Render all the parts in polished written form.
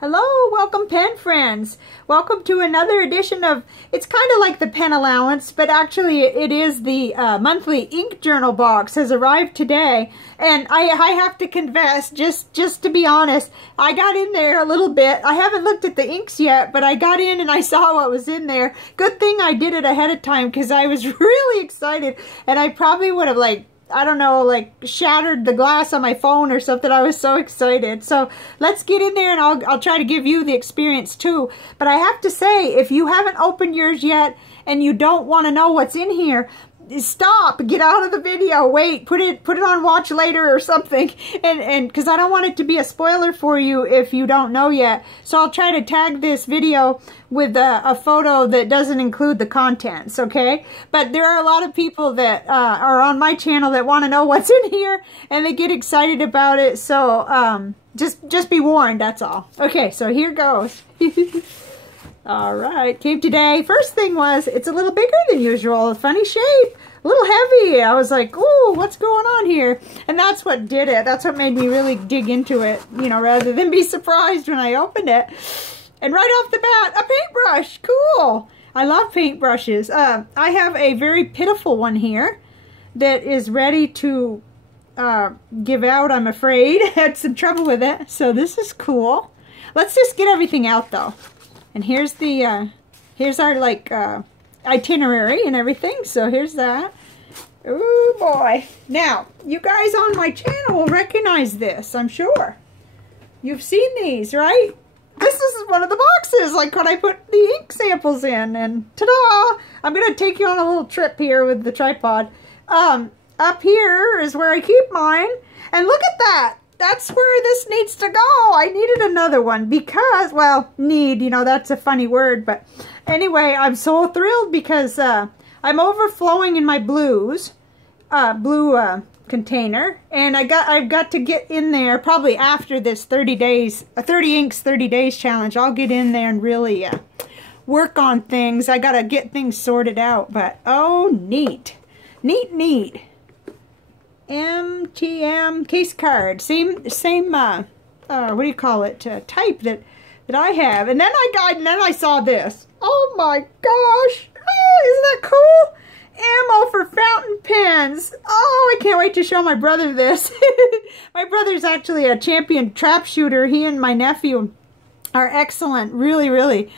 Hello, welcome pen friends. Welcome to another edition of, it's kind of like the pen allowance, but actually it is the monthly ink journal box has arrived today. And I have to confess, just to be honest, I got in there a little bit. I haven't looked at the inks yet, but I got in and I saw what was in there. Good thing I did it ahead of time because I was really excited, and I probably would have, like, I don't know, like shattered the glass on my phone or something. I was so excited. So let's get in there and I'll try to give you the experience too. But I have to say, if you haven't opened yours yet and you don't want to know what's in here, stop, get out of the video, wait, put it on watch later or something, and because I don't want it to be a spoiler for you if you don't know yet. So I'll try to tag this video with a photo that doesn't include the contents, okay? But there are a lot of people that are on my channel that want to know what's in here and they get excited about it, so just be warned, that's all. Okay, so here goes. Alright, came today. First thing was, it's a little bigger than usual, a funny shape, a little heavy. I was like, ooh, what's going on here? And that's what did it. That's what made me really dig into it, you know, rather than be surprised when I opened it. And right off the bat, a paintbrush. Cool. I love paintbrushes. I have a very pitiful one here that is ready to give out, I'm afraid. I had some trouble with it, so this is cool. Let's just get everything out, though. And here's the, here's our, like, itinerary and everything. So here's that. Ooh, boy. Now, you guys on my channel will recognize this, I'm sure. You've seen these, right? This is one of the boxes, like when I put the ink samples in. And ta-da! I'm going to take you on a little trip here with the tripod. Up here is where I keep mine. And look at that! That's where this needs to go. I needed another one because, well, need, you know, that's a funny word. But anyway, I'm so thrilled because I'm overflowing in my blue container. And I've got to get in there probably after this 30 days, 30 inks, 30 days challenge. I'll get in there and really work on things. I got to get things sorted out. But, oh, neat. Neat, neat. MTM case card, same what do you call it, type that I have. And then I saw this. Oh my gosh, oh, isn't that cool? Ammo for fountain pens. Oh, I can't wait to show my brother this. My brother's actually a champion trap shooter. He and my nephew are excellent, really.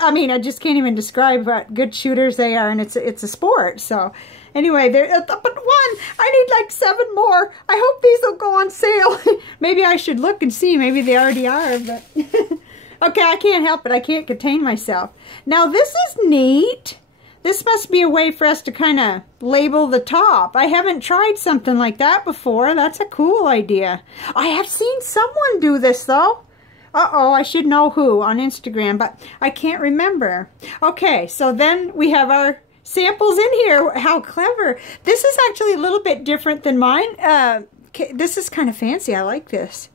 I mean, I just can't even describe what good shooters they are, and it's a sport. So anyway, but I need like 7 more. I hope these will go on sale. Maybe I should look and see. Maybe they already are, but okay, I can't help it. I can't contain myself. Now this is neat. This must be a way for us to kind of label the top. I haven't tried something like that before. That's a cool idea. I have seen someone do this though. Uh-oh, I should know who on Instagram, but I can't remember. Okay, so then we have our samples in here. How clever. This is actually a little bit different than mine. This is kind of fancy. I like this.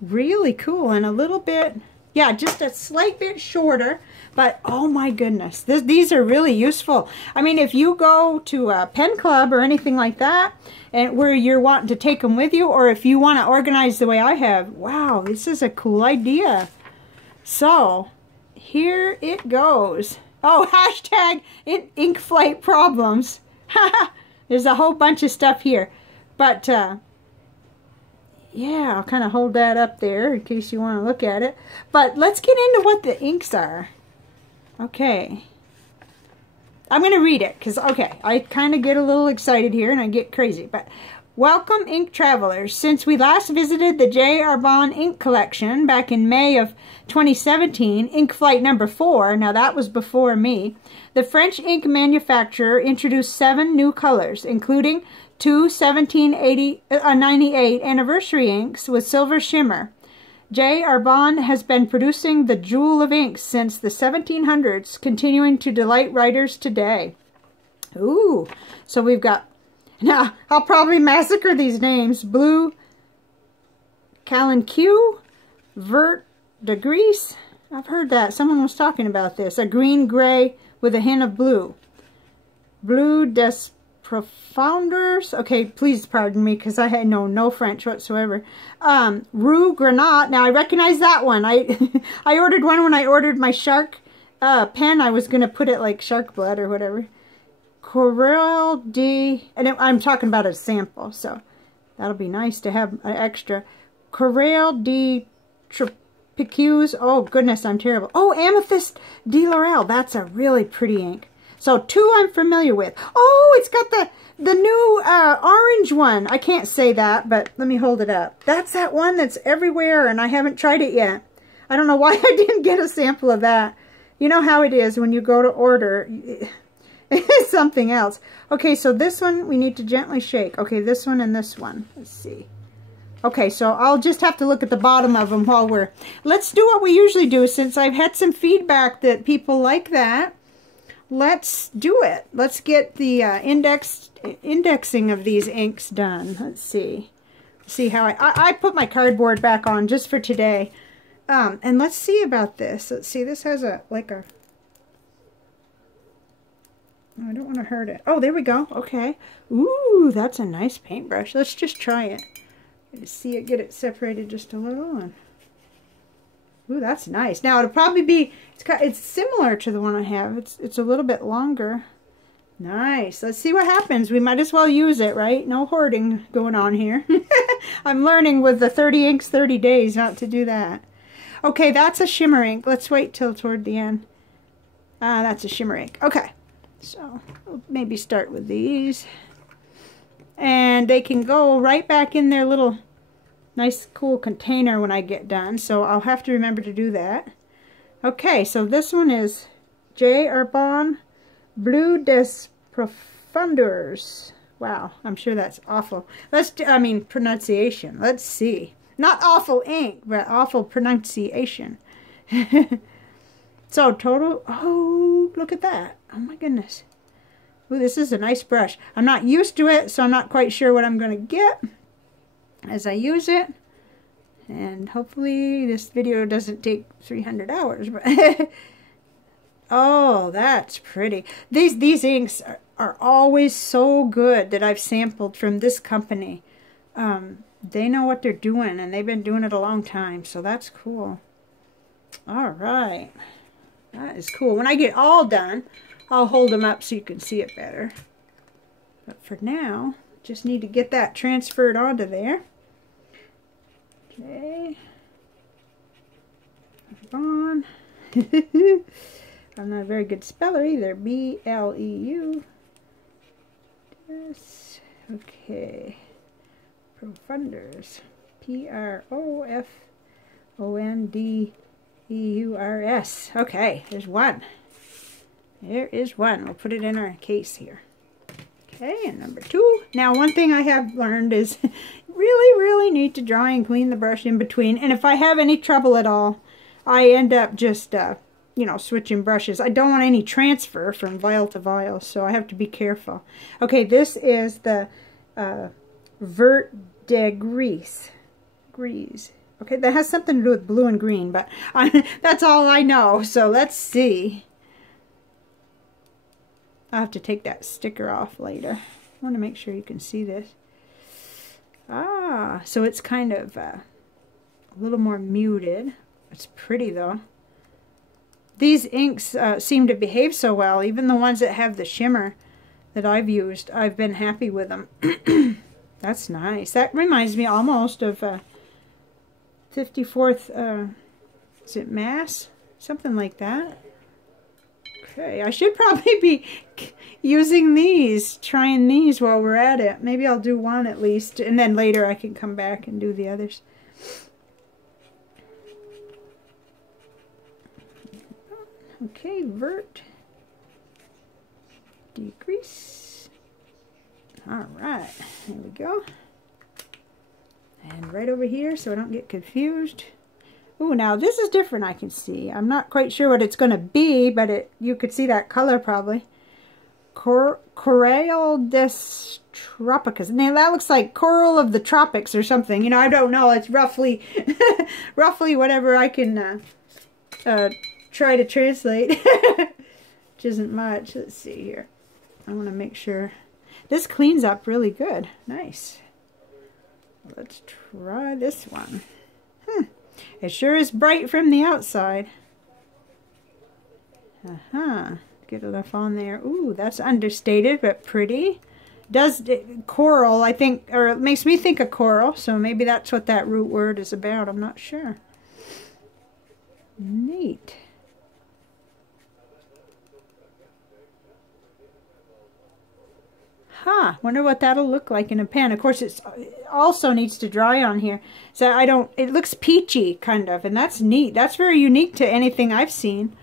Really cool and a little bit, yeah, just a slight bit shorter. But oh my goodness, these are really useful. I mean, if you go to a pen club or anything like that, and where you're wanting to take them with you, or if you want to organize the way I have, wow, this is a cool idea. So here it goes. Oh, hashtag ink flight problems. There's a whole bunch of stuff here. But, yeah, I'll kind of hold that up there in case you want to look at it. But let's get into what the inks are. Okay. I'm going to read it because, okay, I kind of get a little excited here and I get crazy. But welcome, ink travelers. Since we last visited the J. Arbonne ink collection back in May of 2017, ink flight number 4, now that was before me, the French ink manufacturer introduced 7 new colors, including 2 1798 anniversary inks with silver shimmer. J. Arbonne has been producing the jewel of inks since the 1700s, continuing to delight writers today. Ooh, so we've got, now I'll probably massacre these names, Blue Calenque, Vert de Gris, I've heard that, someone was talking about this, a green gray with a hint of blue. Blue des Profondeurs. Okay, please pardon me because I had no French whatsoever. Rue Granat. Now I recognize that one. I I ordered one when I ordered my shark pen. I was gonna put it like shark blood or whatever. Coral de, and I'm talking about a sample, so that'll be nice to have an extra. Coral de Tropiques. Oh goodness, I'm terrible. Oh, Amethyst de Laurel. That's a really pretty ink. So 2 I'm familiar with. Oh, it's got the new orange one. I can't say that, but let me hold it up. That's that one that's everywhere, and I haven't tried it yet. I don't know why I didn't get a sample of that. You know how it is when you go to order something else. Okay, so this one we need to gently shake. Okay, this one and this one. Let's see. Okay, so I'll just have to look at the bottom of them while we're... Let's do what we usually do, since I've had some feedback that people like that. Let's do it. Let's get the indexing of these inks done. Let's see. See how I put my cardboard back on just for today. And let's see about this. Let's see. This has a like a... Oh, I don't want to hurt it. Oh, there we go. Okay. Ooh, that's a nice paintbrush. Let's just try it. See it, get it separated just a little. And ooh, that's nice. Now it'll probably be, it's similar to the one I have. It's a little bit longer. Nice. Let's see what happens. We might as well use it, right? No hoarding going on here. I'm learning with the 30 inks, 30 days not to do that. Okay, that's a shimmer ink. Let's wait till toward the end. That's a shimmer ink. Okay. So we'll maybe start with these. And they can go right back in their little nice cool container when I get done, so I'll have to remember to do that. Okay, so this one is J. Arbonne Bleu des Profondeurs. Wow, I'm sure that's awful. Pronunciation. Let's see. Not awful ink, but awful pronunciation. So total, oh, look at that. Oh my goodness. Ooh, this is a nice brush. I'm not used to it, so I'm not quite sure what I'm going to get as I use it. And hopefully this video doesn't take 300 hours. But oh, that's pretty. These inks are always so good that I've sampled from this company. They know what they're doing, and they've been doing it a long time, so that's cool. All right. That is cool. When I get all done, I'll hold them up so you can see it better. But for now, just need to get that transferred onto there. Okay. On. I'm not a very good speller either. B-L-E-U. Yes. Okay. Profondeurs. P-R-O-F-O-N-D-E-U-R-S. Okay, there's one. There is one. We'll put it in our case here. Okay, and number 2. Now, one thing I have learned is really need to dry and clean the brush in between. And if I have any trouble at all, I end up just, you know, switching brushes. I don't want any transfer from vial to vial, so I have to be careful. Okay, this is the Vert de Grise. Okay, that has something to do with blue and green, but that's all I know. So let's see. I'll have to take that sticker off later. I want to make sure you can see this. Ah, so it's kind of a little more muted. It's pretty though. These inks seem to behave so well. Even the ones that have the shimmer that I've used, I've been happy with them. That's nice. That reminds me almost of 54th, is it Mass? Something like that. Okay, I should probably be using these, trying these while we're at it. Maybe I'll do one at least, and then later I can come back and do the others. Okay, Vert de Grise. Alright, there we go. And right over here so I don't get confused. Ooh, now this is different, I can see. I'm not quite sure what it's going to be, but you could see that color probably. Coral des Tropiques. Now that looks like coral of the tropics or something. You know, I don't know. It's roughly, roughly whatever I can try to translate. Which isn't much. Let's see here. I want to make sure. This cleans up really good. Nice. Let's try this one. It sure is bright from the outside. Get enough on there. Ooh, that's understated but pretty. Does coral, I think, or it makes me think of coral, so maybe that's what that root word is about. I'm not sure. Neat. Wonder what that'll look like in a pan. Of course, it also needs to dry on here. So it looks peachy, kind of, and that's neat. That's very unique to anything I've seen.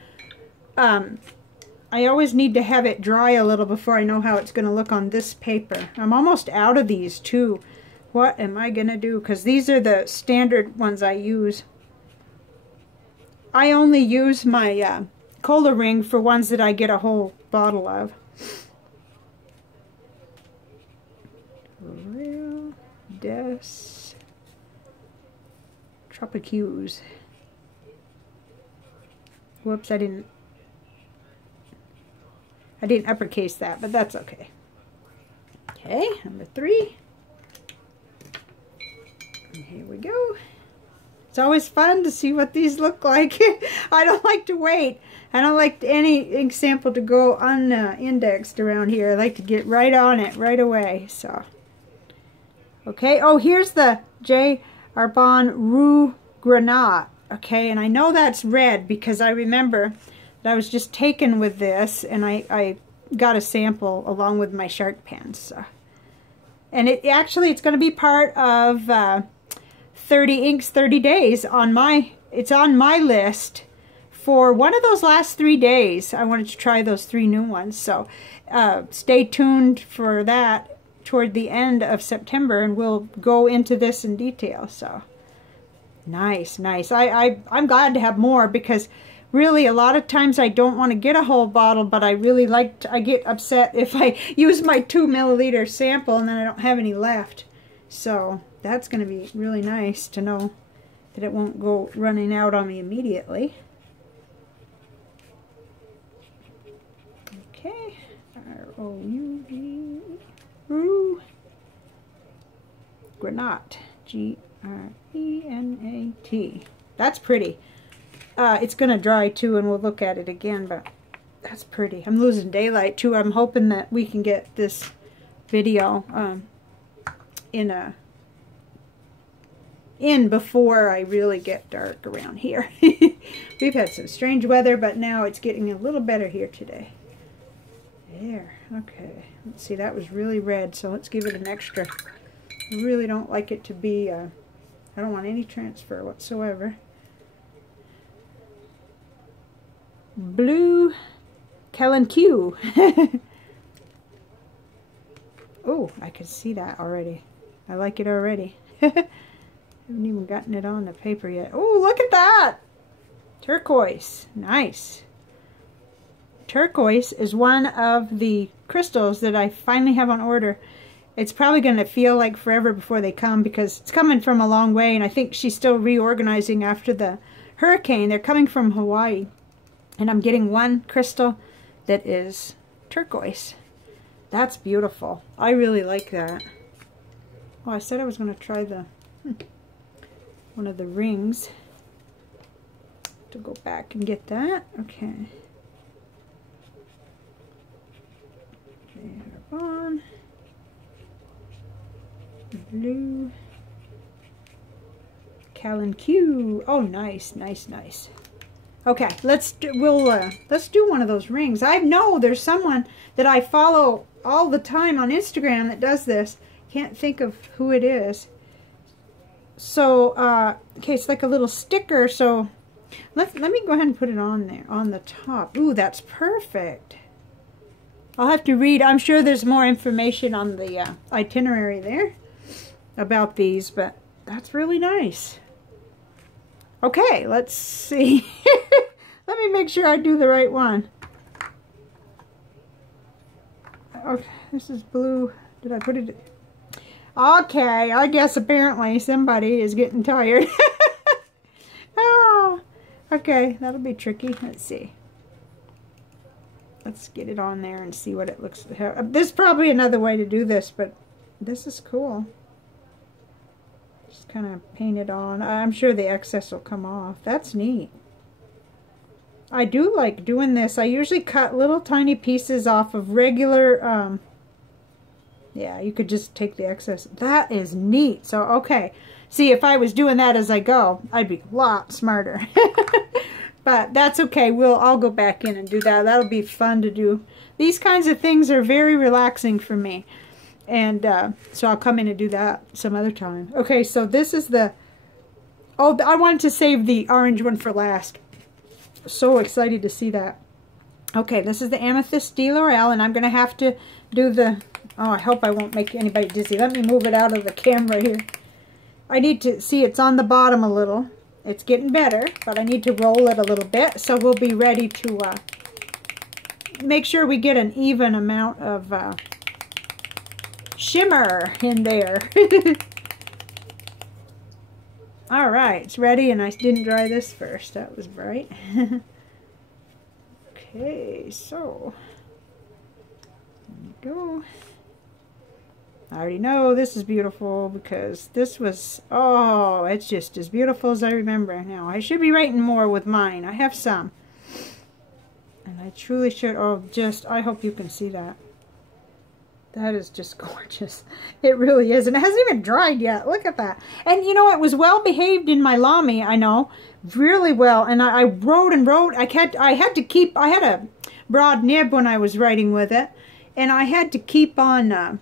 I always need to have it dry a little before I know how it's going to look on this paper. I'm almost out of these, too. What am I going to do? Because these are the standard ones I use. I only use my cola ring for ones that I get a whole bottle of. Real Des Tropicus. Whoops, I didn't uppercase that, but that's okay. Okay, number 3. And here we go. It's always fun to see what these look like. I don't like to wait. I don't like any ink sample to go unindexed around here. I like to get right on it right away. So, okay. Oh, here's the J. Arbonne Rouge Granat. Okay, and I know that's red because I remember that I was just taken with this, and I got a sample along with my shark pens. So. And it's going to be part of 30 Inks 30 Days on it's on my list for one of those last 3 days. I wanted to try those 3 new ones, so stay tuned for that toward the end of September, and we'll go into this in detail. So nice. I'm glad to have more, because really a lot of times I don't want to get a whole bottle, but I really I get upset if I use my 2 milliliter sample and then I don't have any left. So that's going to be really nice to know that it won't go running out on me immediately. Okay, R-O-U-G, Rouge Granat, G-R-E-N-A-T. That's pretty. It's going to dry too, and we'll look at it again, but that's pretty. I'm losing daylight too. I'm hoping that we can get this video in before I really get dark around here. We've had some strange weather, but now it's getting a little better here today. There. Okay. Let's see, that was really red, so let's give it an extra. I really don't like it to be, I don't want any transfer whatsoever. Blue Calenque. Oh, I can see that already. I like it already. Haven't even gotten it on the paper yet. Oh, look at that! Turquoise. Nice. Turquoise is one of the crystals that I finally have on order. It's probably going to feel like forever before they come, because it's coming from a long way, and I think she's still reorganizing after the hurricane. They're coming from Hawaii, and I'm getting one crystal that is turquoise. That's beautiful. I really like that. Oh, I said I was going to try the one of the rings. To go back and get that. Okay. There on. Blue Calenque. Oh, nice. Okay, let's do one of those rings. I know there's someone that I follow all the time on Instagram that does this. Can't think of who it is. So, okay, it's like a little sticker. So, let me go ahead and put it on there on the top. Ooh, that's perfect. I'll have to read. I'm sure there's more information on the itinerary there about these, but that's really nice. Okay, let's see. Let me make sure I do the right one. Okay, this is blue. Did I put it? Okay, I guess apparently somebody is getting tired. Oh, okay, that'll be tricky. Let's see. Let's get it on there and see what it looks like. There's probably another way to do this, but this is cool. Just kind of paint it on. I'm sure the excess will come off. That's neat. I do like doing this. I usually cut little tiny pieces off of regular, yeah, you could just take the excess. That is neat. So, okay. See, if I was doing that as I go, I'd be a lot smarter. But that's okay. I'll go back in and do that. That'll be fun to do. These kinds of things are very relaxing for me. And so I'll come in and do that some other time. Okay, so this is the... Oh, I wanted to save the orange one for last. So excited to see that. Okay, this is the Amethyst de L'Oreal, and I'm going to have to do the... Oh, I hope I won't make anybody dizzy. Let me move it out of the camera here. I need to see it's on the bottom a little. It's getting better, but I need to roll it a little bit, so we'll be ready to make sure we get an even amount of shimmer in there. All right, it's ready, and I didn't dry this first. That was bright. Okay, so there we go. I already know this is beautiful because this was, oh, it's just as beautiful as I remember. Now, I should be writing more with mine. I have some. And I truly should, oh, just, I hope you can see that. That is just gorgeous. It really is. And it hasn't even dried yet. Look at that. And, you know, it was well behaved in my Lamy, I know. Really well. And I wrote and wrote. I had a broad nib when I was writing with it. And I had to keep on...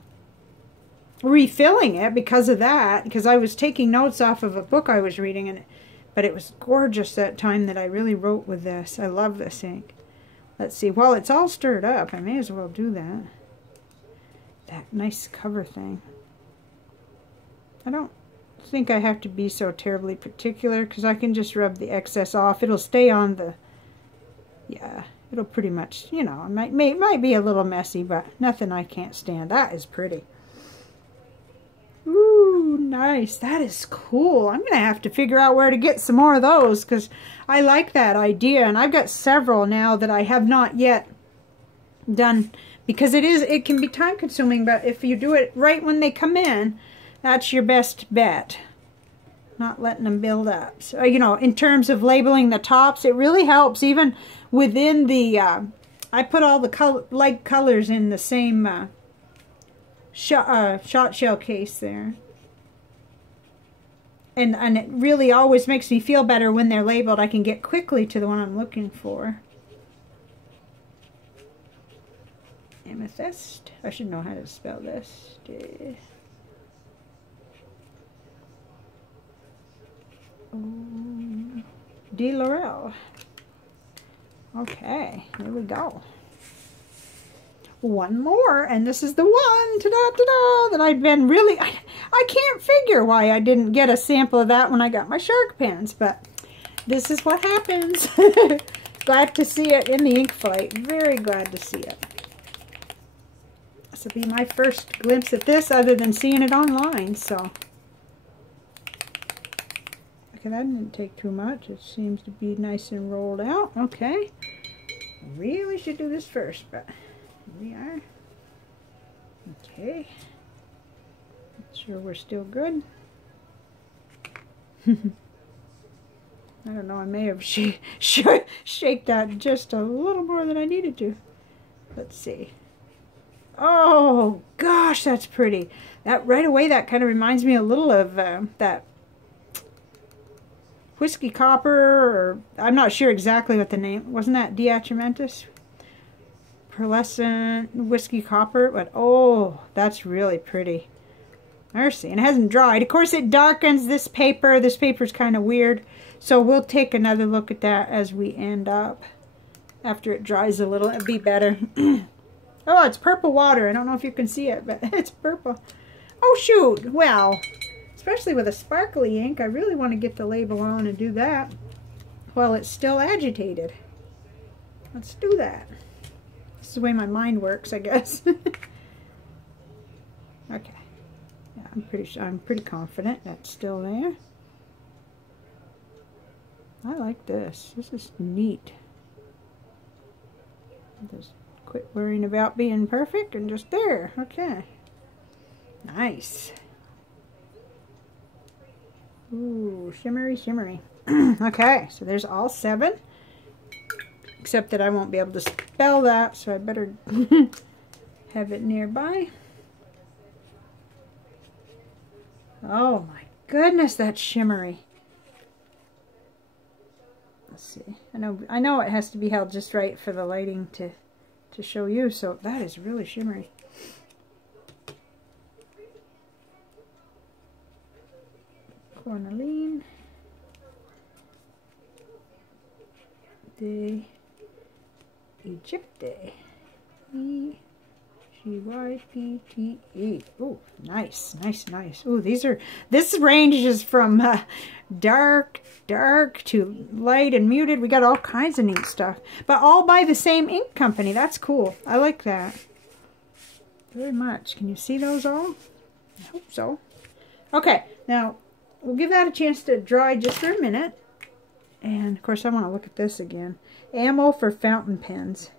refilling it because of that, because I was taking notes off of a book I was reading, but it was gorgeous that time that I really wrote with this. I love this ink. Let's see. Well, it's all stirred up. I may as well do that. That nice cover thing. I don't think I have to be so terribly particular because I can just rub the excess off. It'll stay on the, yeah, it'll pretty much, you know, it might be a little messy, but nothing I can't stand. That is pretty. Ooh, nice. That is cool. I'm going to have to figure out where to get some more of those because I like that idea. And I've got several now that I have not yet done because it can be time consuming. But if you do it right when they come in, that's your best bet. Not letting them build up. So, you know, in terms of labeling the tops, it really helps even within the, I put all the light colors in the same shot shell case there, and it really always makes me feel better when they're labeled. I can get quickly to the one I'm looking for. Amethyst. I should know how to spell this. De L'Oreal. Okay, here we go. One more, and this is the one, ta-da, that I've been really, I can't figure why I didn't get a sample of that when I got my shark pens, but this is what happens. Glad to see it in the ink flight. Very glad to see it. This will be my first glimpse at this other than seeing it online, so. Okay, that didn't take too much. It seems to be nice and rolled out. Okay. Really should do this first, but here we are. Okay. Make sure we're still good. I don't know, I may have shaked that just a little more than I needed to. Let's see. Oh, gosh, that's pretty. That right away, that kind of reminds me a little of that Whiskey Copper, or I'm not sure exactly what the name, wasn't that Diatramentus? Pearlescent Whiskey Copper, but oh, that's really pretty. Mercy, and it hasn't dried. Of course, it darkens this paper. This paper's kind of weird, so we'll take another look at that as we end up. After it dries a little, it'll be better. Oh, it's purple water. I don't know if you can see it, but it's purple. Oh, shoot. Well, especially with a sparkly ink, I really want to get the label on and do that while it's still agitated. Let's do that. This is the way my mind works, I guess. Okay. Yeah, I'm pretty confident that's still there. I like this. This is neat. Just Quit worrying about being perfect and just there. Okay. Nice. Ooh, shimmery, shimmery. Okay, so there's all 7. Except that I won't be able to spell that, so I better have it nearby. Oh my goodness, that's shimmery. Let's see. I know it has to be held just right for the lighting to show you, so that is really shimmery. Cornaline de Egypte. E-G-Y-P-T-E. Oh, nice, nice, nice. Oh, this ranges from dark to light and muted. We got all kinds of neat stuff, but all by the same ink company. That's cool. I like that very much. Can you see those all? I hope so. Okay, now we'll give that a chance to dry just for a minute. And of course I want to look at this again. Ammo for fountain pens.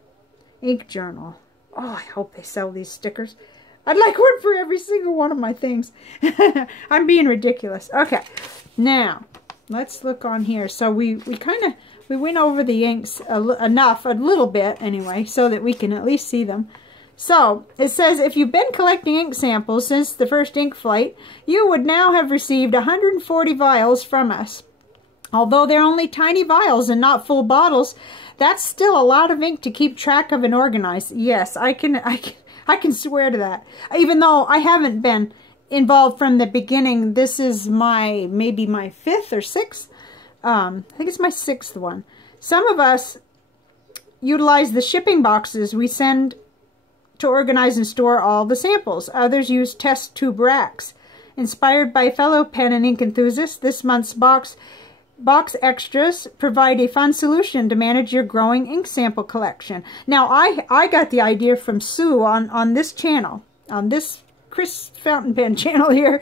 Ink journal. Oh, I hope they sell these stickers. I'd like one for every single one of my things. I'm being ridiculous. Okay, now let's look on here. So we went over the inks a little bit anyway, so that we can at least see them. So it says, if you've been collecting ink samples since the first ink flight, you would now have received 140 vials from us. Although they're only tiny vials and not full bottles, that's still a lot of ink to keep track of and organize. Yes, I can swear to that. Even though I haven't been involved from the beginning, this is maybe my 5th or 6th. I think it's my 6th one. Some of us utilize the shipping boxes we send to organize and store all the samples. Others use test tube racks. Inspired by fellow pen and ink enthusiasts, this month's box extras provide a fun solution to manage your growing ink sample collection. Now, I got the idea from Sue on this channel, on this Chris Fountain Pen channel here.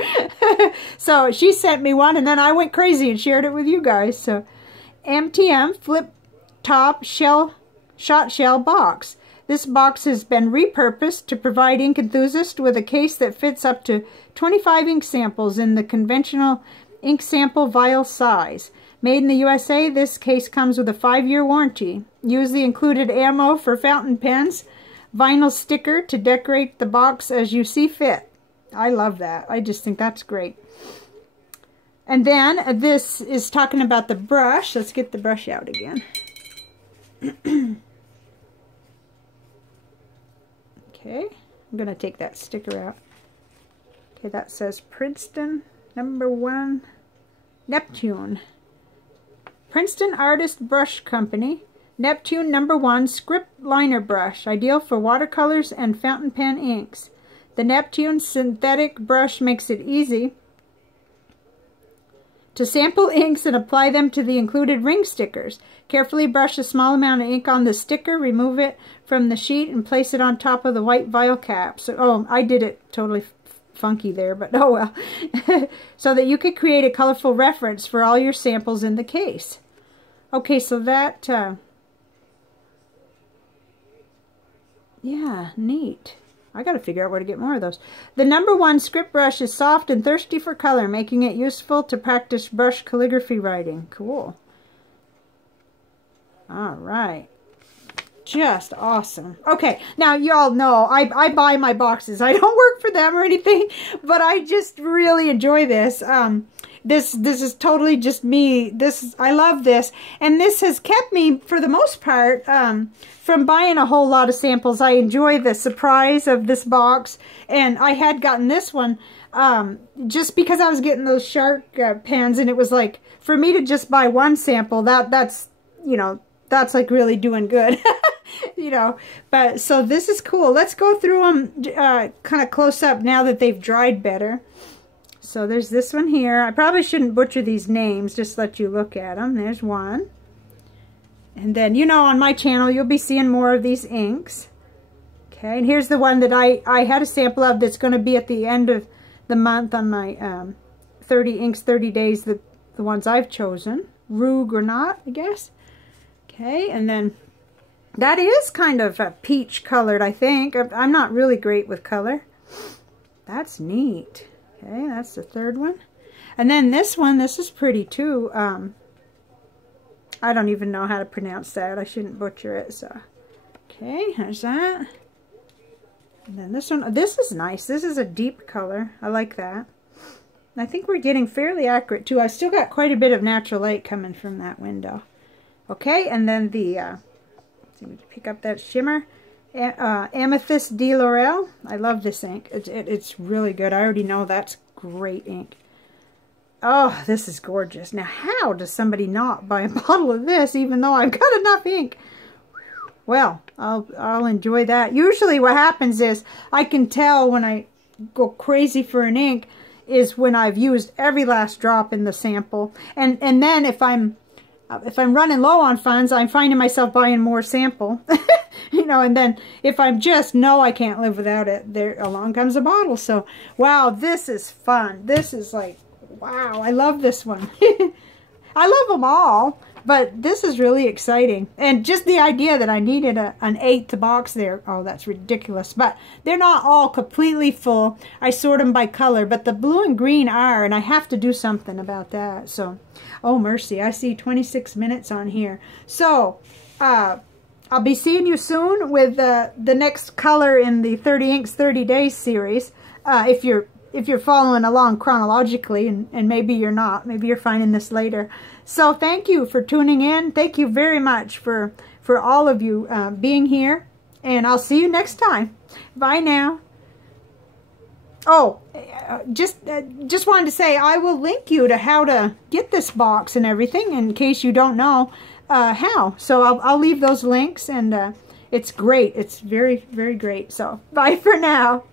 So she sent me one, and then I went crazy and shared it with you guys. So, MTM flip top shot shell box. This box has been repurposed to provide ink enthusiasts with a case that fits up to 25 ink samples in the conventional ink sample vial size. Made in the USA, this case comes with a 5-year warranty. Use the included ammo for fountain pens, vinyl sticker to decorate the box as you see fit. I love that. I just think that's great. And then this is talking about the brush. Let's get the brush out again. Okay, I'm going to take that sticker out. Okay, that says Princeton #1 Neptune. Princeton Artist Brush Company. Neptune #1 Script Liner Brush. Ideal for watercolors and fountain pen inks. The Neptune synthetic brush makes it easy to sample inks and apply them to the included ring stickers. Carefully brush a small amount of ink on the sticker, remove it from the sheet, and place it on top of the white vial cap. So, oh, I did it totally funky there, but oh well. So that you could create a colorful reference for all your samples in the case. Okay, so that, yeah, neat. I gotta figure out where to get more of those. The #1 script brush is soft and thirsty for color, making it useful to practice brush calligraphy writing. Cool. All right. Just awesome. Okay, now you all know I buy my boxes. I don't work for them or anything, but I just really enjoy this. This is totally just me. I love this, and this has kept me, for the most part, from buying a whole lot of samples. I enjoy the surprise of this box, and I had gotten this one just because I was getting those shark pens, and it was like, for me to just buy one sample, that's you know, that's like really doing good. You know, but so this is cool. Let's go through them kind of close up now that they've dried better. So there's this one here. I probably shouldn't butcher these names, just let you look at them. There's one. And then, you know, on my channel, you'll be seeing more of these inks. Okay, and here's the one that I had a sample of that's going to be at the end of the month on my 30 inks, 30 days, the ones I've chosen. Rue Granat, I guess. Okay, and then That is kind of a peach colored, I think. I'm not really great with color. That's neat. Okay, that's the third one. And then this one, this is pretty too. I don't even know how to pronounce that. I shouldn't butcher it, so. Okay, there's that. And then this one, this is nice. This is a deep color. I like that. I think we're getting fairly accurate too. I've still got quite a bit of natural light coming from that window. Okay, and then the, see, we can pick up that shimmer. Amethyst de Laurel. I love this ink. It's really good. I already know that's great ink. Oh, this is gorgeous. Now, how does somebody not buy a bottle of this, even though I've got enough ink? Well, I'll enjoy that. Usually what happens is I can tell when I go crazy for an ink is when I've used every last drop in the sample. And then if I'm running low on funds, I'm finding myself buying more sample. You know, and then if I'm just, no, I can't live without it, there along comes a bottle. So, wow, this is fun. This is like, wow, I love this one. I love them all, but this is really exciting. And just the idea that I needed an 8th box there, oh, that's ridiculous. But they're not all completely full. I sort them by color, but the blue and green are, and I have to do something about that. So, oh, mercy, I see 26 minutes on here. So, I'll be seeing you soon with the next color in the 30 Inks 30 Days series. If you're following along chronologically, and maybe you're not, maybe you're finding this later. So thank you for tuning in. Thank you very much for all of you being here, and I'll see you next time. Bye now. Oh, just wanted to say I will link you to how to get this box and everything in case you don't know how. So I'll leave those links, and it's great. It's very, very great. So bye for now.